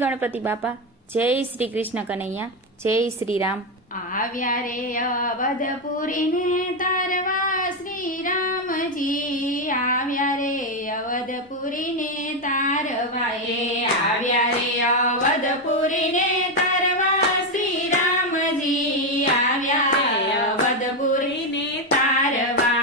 ગણપતિ બાપા, જય શ્રી કૃષ્ણ કનૈયા, જય શ્રી રામ। આવ્યા રે અવધપુરીને તારવા શ્રી રામજી, આવ્યા રે અવધપુરીને તારવા, આવ્યા રે અવધપુરીને તારવા શ્રી રામજી, આવ્યા રે અવધપુરીને તારવા।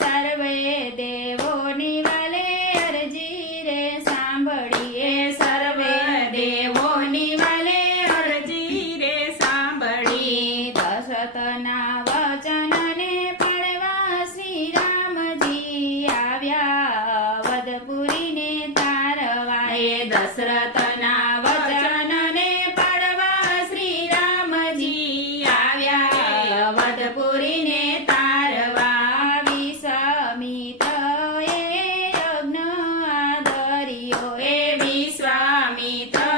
સર્વે દેવોની વાલે અરજી રે સાંભળીએ, સર્વે દેવોની વાલે અરજી રે સાંભળી। દશરથના વચનને પાળવા શ્રી રામજી, આવ્યા અવધપુરીને તારવા, દશરથના વચનને પાળવા શ્રી રામજી, આવ્યા અવધપુરીને તારવા। વિશ્વામિત્રએ યજ્ઞ આદર્યો, વિશ્વામિત્રએ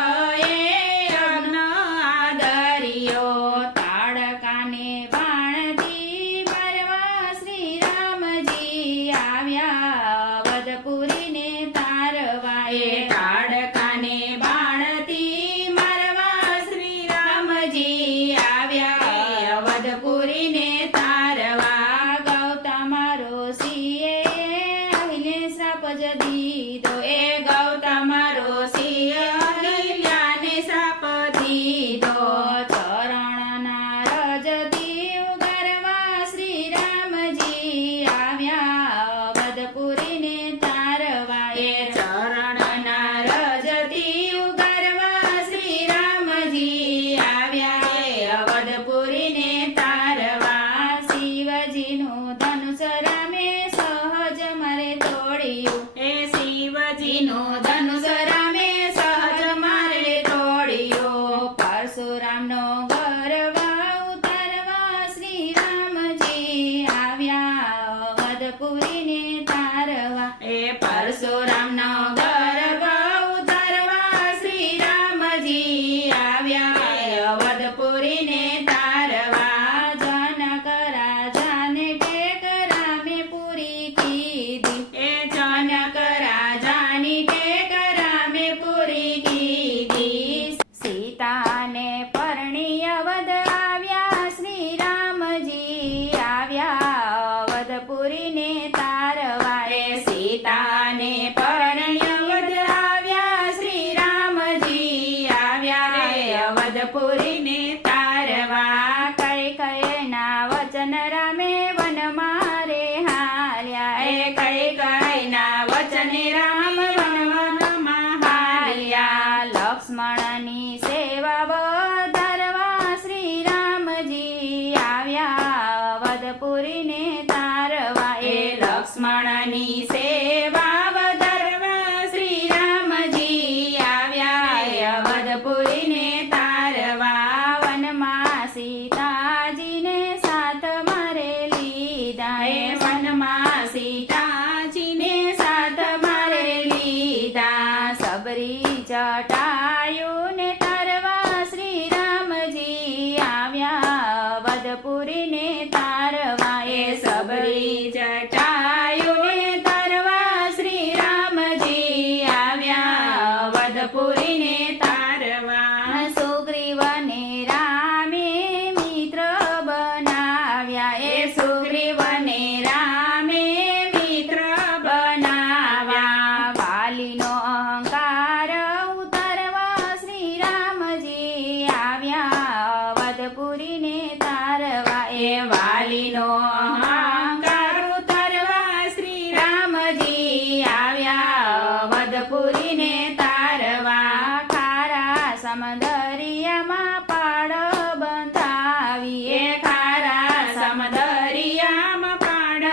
યજ્ઞ આદર્યો। તાડકાને બાણથી મારવા શ્રી રામજી, આવ્યા અવધપુરીને તારવા, તાડકાને બાણથી મારવા શ્રી રામજી, આવ્યા અવધપુરીને તારવા। ગૌતમ ઋષિએ અહિલ્યાને શ્રાપ જ દીધો, ગૌતમ ઋષિએ અહિલ્યાને શ્રાપ દીધો। ચરણના રજથી ઉગારવા શ્રી રામજી, આવ્યા અવધપુરીને તારવા, ચરણના રજથી ઉગારવા શ્રી રામજી, આવ્યા અવધપુરીને તારવા। શિવજીનું ધનુષ રામે સહજ મારે તોડ્યું, શિવજીનું ધનુષ રામે સહજ મારે તોડ્યું। પરશુરામનો ગર્વ ઉતારવા શ્રી રામજી, આવ્યા અવધપુરીને તારવા, પરશુરામનો ગર્વ ઉતારવા શ્રી રામજી, આવ્યા અવધપુરીને તારવા। જનક રાજાને ટેક રામે પૂરી કીધી, જનક રાજાની ટેક રામે પૂરી કીધી। સીતાને પરણી અવધ આવ્યા શ્રી રામજી, આવ્યા અવધપુરીને તારવા, સીતાને પરણી અવધ આવ્યા શ્રી રામજી, આવ્યા અવધપુરીને તારવા। કૈકેયીના વચન રામે વનમાં રે હાલ્યા, કૈકેયીના વચને રામ વનમાં હાલ્યા। લક્ષ્મણની સેવા વધારવા શ્રી રામજી, આવ્યા અવધપુરીને તારવા, લક્ષ્મણની સેવા વધારવા શ્રી રામજી, આવ્યા અવધપુરીને તારવા। વનમાં સીતાજીને સાથ મારે લીધા, વનમાં સીતાજીને સાથ મારે લીધા। સબરી જટાયુને તારવા શ્રી રામજી, આવ્યા અવધપુરીને તારવા, સબરી જટાયુને તારવા શ્રી રામજી, આવ્યા અવધપુરીને તારવા। સુગ્રીવને રામે મિત્ર બનાવ્યા, સુગ્રીવને રામે મિત્ર બનાવ્યા। વાલીનો અહંકાર ઉતારવા શ્રી રામજી, આવ્યા અવધપુરીને તારવા, વાલીનો અહંકાર ઉતારવા શ્રી રામજી, આવ્યા અવધપુરીને તારવા। ખારા સમદરિયામાં પાડ બંધાવી, ખારા સમદરિયામાં પાડ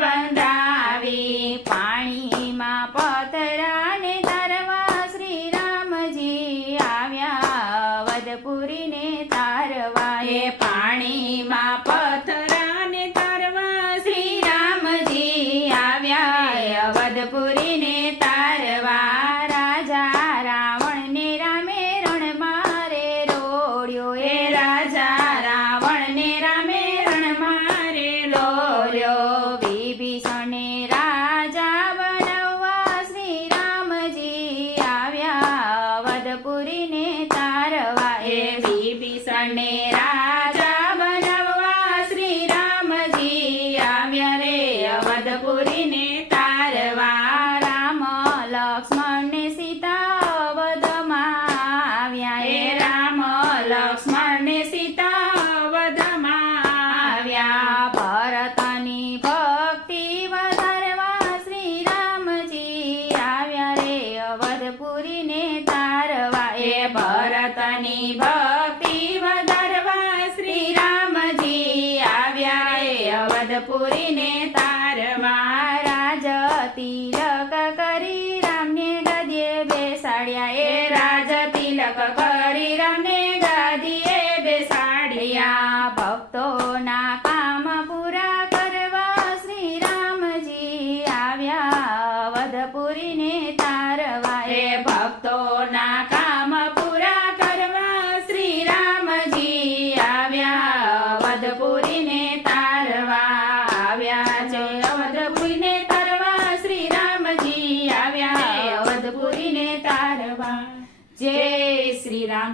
બંધાવી। પાણીમાં પથરાને તારવા શ્રી રામજી, આવ્યા અવધપુરીને તારવા, પાણીમાં પથરાને તારવા શ્રી રામજી, આવ્યા અવધપુરીને તારવા। રાજ અવધપુરીને તારવા રામ લક્ષ્મણ ને સીતા વધમાં આવ્યા એ રામ લક્ષ્મણ ને સીતા વધમાં આવ્યા ભરતની ભક્તિ વધારવા શ્રી રામજી આવ્યા રે અવધપુરીને તારવા એ ભરતની ભક્તિ વધારવા શ્રી રામજી આવ્યા એ અવધપુરીને તારવા રાજ તિલક કરી રામને ગદીએ બેસાડ્યા એ રાજ તિલક કરી રામને ગદીએ બેસાડ્યા ભક્તોના કામ પૂરા કરવા શ્રી રામજી આવ્યા અવધપુરીને તારવા એ ભક્તોના કામ પૂરા કરવા શ્રી રામજી આવ્યા અવધપુરીને તારવા આવ્યા છે અવધપુરીને તારવા શ્રી રામજી આવ્યા અવધપુરીને તારવા જય શ્રી રામ.